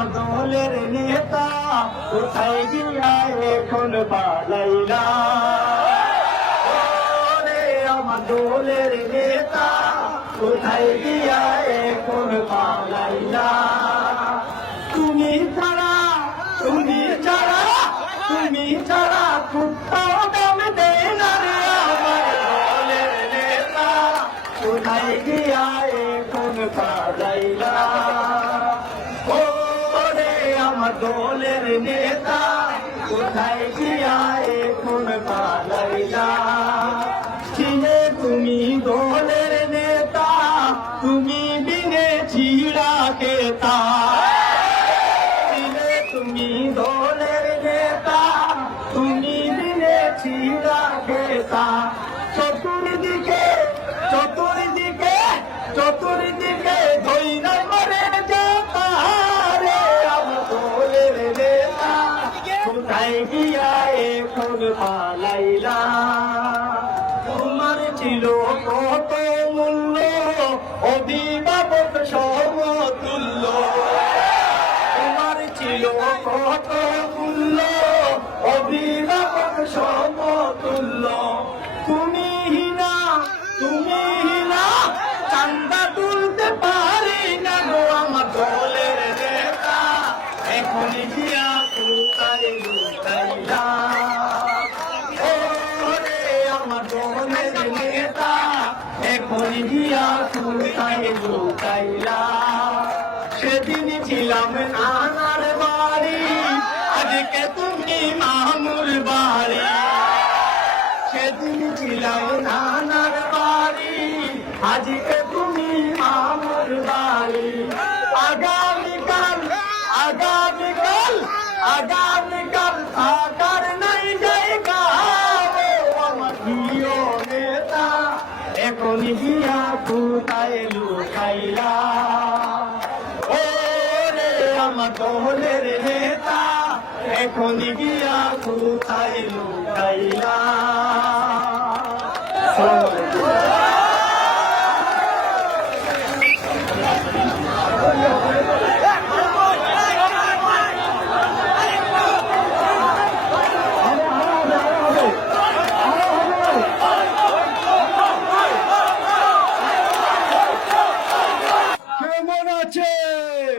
আমার দলের নেতা কোথায় গিয়া এখন পালাইলা ওরে আমার দলের নেতা কোথায় গিয়া এখন পালাইলা তুমি ছাড়া তুমি ছাড়া তুমি ছাড়া কুত্তাও দাম দেয় না রে আমার দলের নেতা কোথায় গিয়া এখন পালাইলা ওরে আমার দলের নেতা কোথায় গিয়া এখন পালাইলা ছিলে তুমি দলের নেতা তুমি বিনে ছিড়া খেতা ছিলে তুমি দলের নেতা তুমি বিনে ছিড়া খেতা চতুর্দিকে চতুর্দিকে চতুর্দিকে ধৈরা করে যেতা রে আমার দলের নেতা কোথায় গিয়া এখন পালাইলা তোমার ছিল কত মূল্য অভিভাবক সমতুল্য তোমার ছিল কত মূল্য অভিভাবক সমতুল্য তুমি হিনা চান্দা তুলতে পারি না গো আমার দলের নেতা এখন গিয়া কোথায় লুকাইলা ওরে আমার দলের নেতা এখন গিয়া কোথায় লুকাইলা সেদিন ছিলাম নানার বাড়ি আজকে তুমি মামুর বাড়ি সেদিন ছিলাম নানার বাড়ি আজকে তুমি মামুর বাড়ি আগামীকাল আগামীকাল আগামীকাল থাকার নাই জায়গা আমার প্রিয় নেতা এখন গিয়া কোথায় লুকাইলা ওরে আমার দলের নেতা এখন গিয়া কোথায় লুকাইলা কেমন আছেন?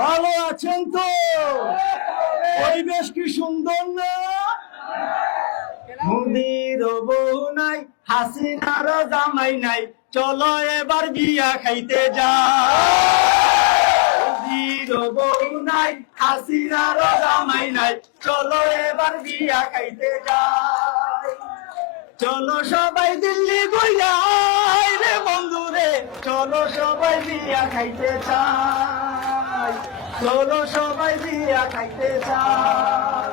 ভালো আছেন তো? পরিবেশ কি সুন্দর না? মুদির বউ নাই হাসিনার জামাই নাই চলো এবার বিয়া খাইতে যাই মুদির বউ নাই হাসিনার জামাই নাই চলো এবার বিয়া খাইতে যাই চলো সবাই দিল্লি গইলাই রে বন্ধু রে চলো সবাই বিয়া খাইতে চাই চলো সবাই বিয়া খাইতে চাই